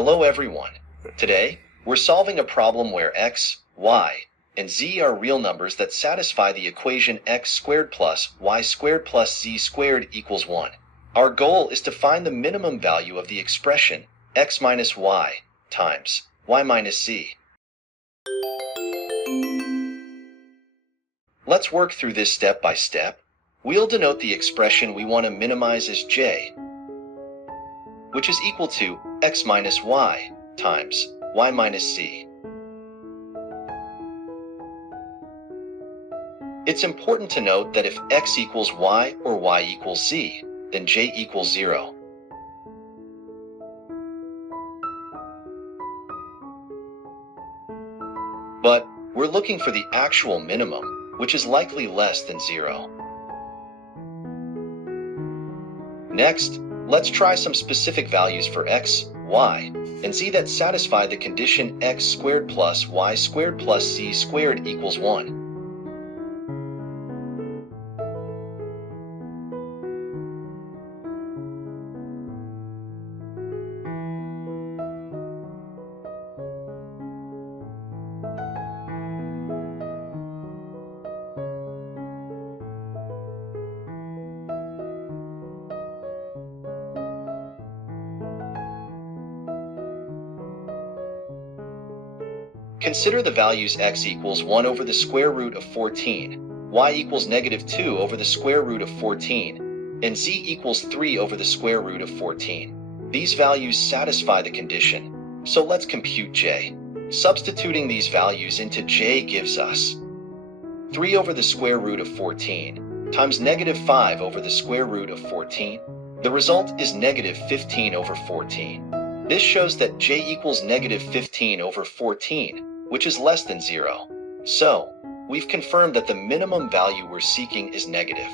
Hello everyone. Today, we're solving a problem where x, y, and z are real numbers that satisfy the equation x squared plus y squared plus z squared equals 1. Our goal is to find the minimum value of the expression x minus y times y minus z. Let's work through this step by step. We'll denote the expression we want to minimize as j, which is equal to x minus y times y minus z. It's important to note that if x equals y or y equals z, then j equals 0. But we're looking for the actual minimum, which is likely less than 0. Next, let's try some specific values for x, y, and z that satisfy the condition x squared plus y squared plus z squared equals 1. Consider the values x equals 1 over the square root of 14, y equals negative 2 over the square root of 14, and z equals 3 over the square root of 14. These values satisfy the condition, so let's compute j. Substituting these values into j gives us 3 over the square root of 14 times negative 5 over the square root of 14. The result is negative 15 over 14. This shows that j equals negative 15 over 14, which is less than 0. So, we've confirmed that the minimum value we're seeking is negative.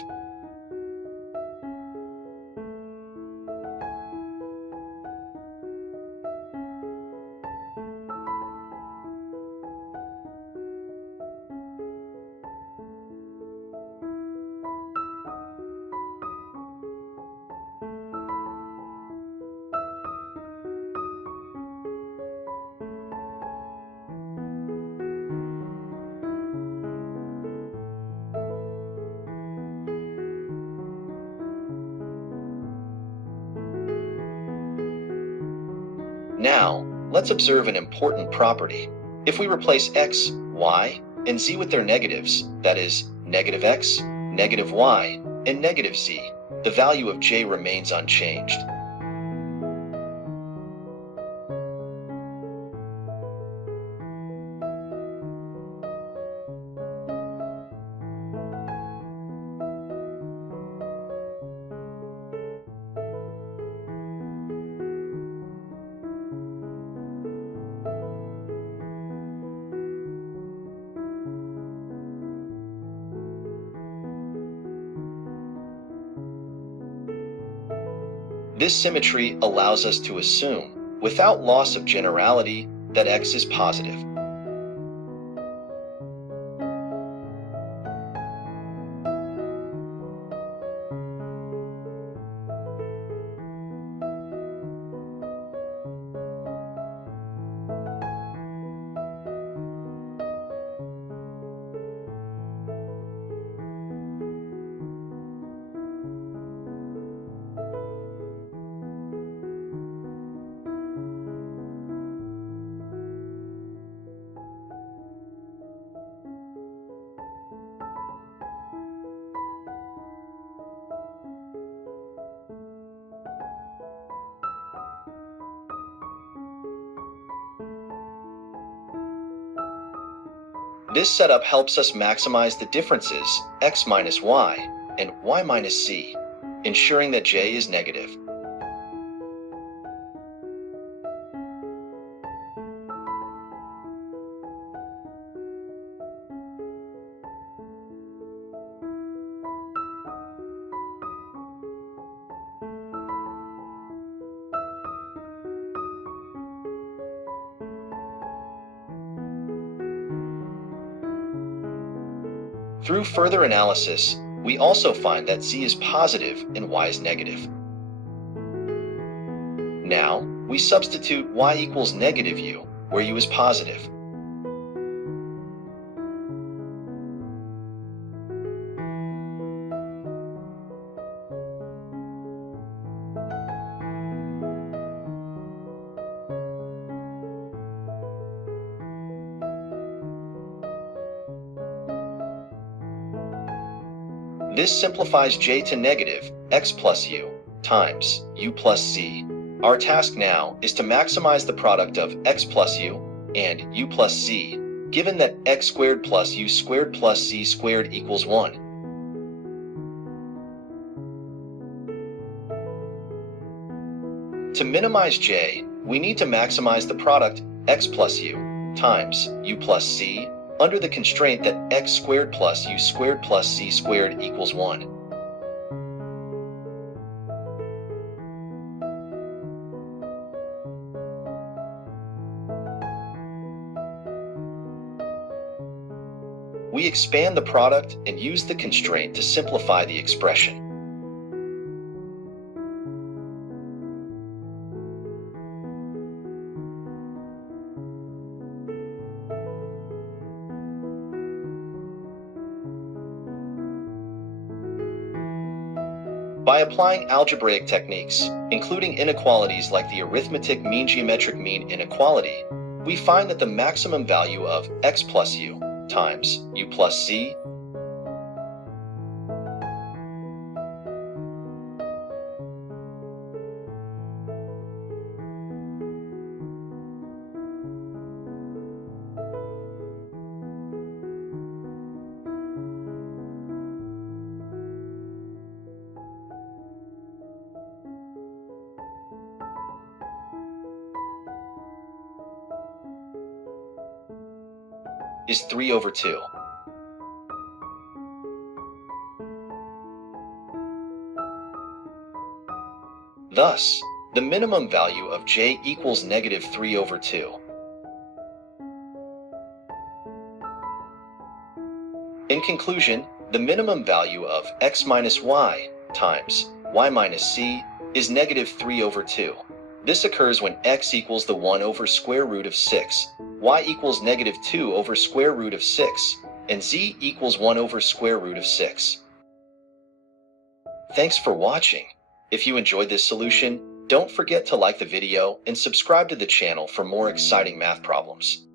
Now, let's observe an important property. If we replace x, y, and z with their negatives, that is, negative x, negative y, and negative z, the value of j remains unchanged. This symmetry allows us to assume, without loss of generality, that x is positive. This setup helps us maximize the differences x minus y and y minus z, ensuring that j is negative. Through further analysis, we also find that z is positive and y is negative. Now, we substitute y equals negative u, where u is positive. This simplifies j to negative x plus u times u plus z. Our task now is to maximize the product of x plus u and u plus z, given that x squared plus u squared plus z squared equals 1. To minimize j, we need to maximize the product x plus u times u plus z under the constraint that x squared plus u squared plus z squared equals 1. We expand the product and use the constraint to simplify the expression. By applying algebraic techniques, including inequalities like the arithmetic mean geometric mean inequality, we find that the maximum value of x plus u times u plus z is 3 over 2. Thus, the minimum value of j equals negative 3 over 2. In conclusion, the minimum value of x minus y times y minus z is negative 3 over 2. This occurs when x equals the 1 over square root of 6, y equals negative 2 over square root of 6, and z equals 1 over square root of 6. Thanks for watching. If you enjoyed this solution, don't forget to like the video and subscribe to the channel for more exciting math problems.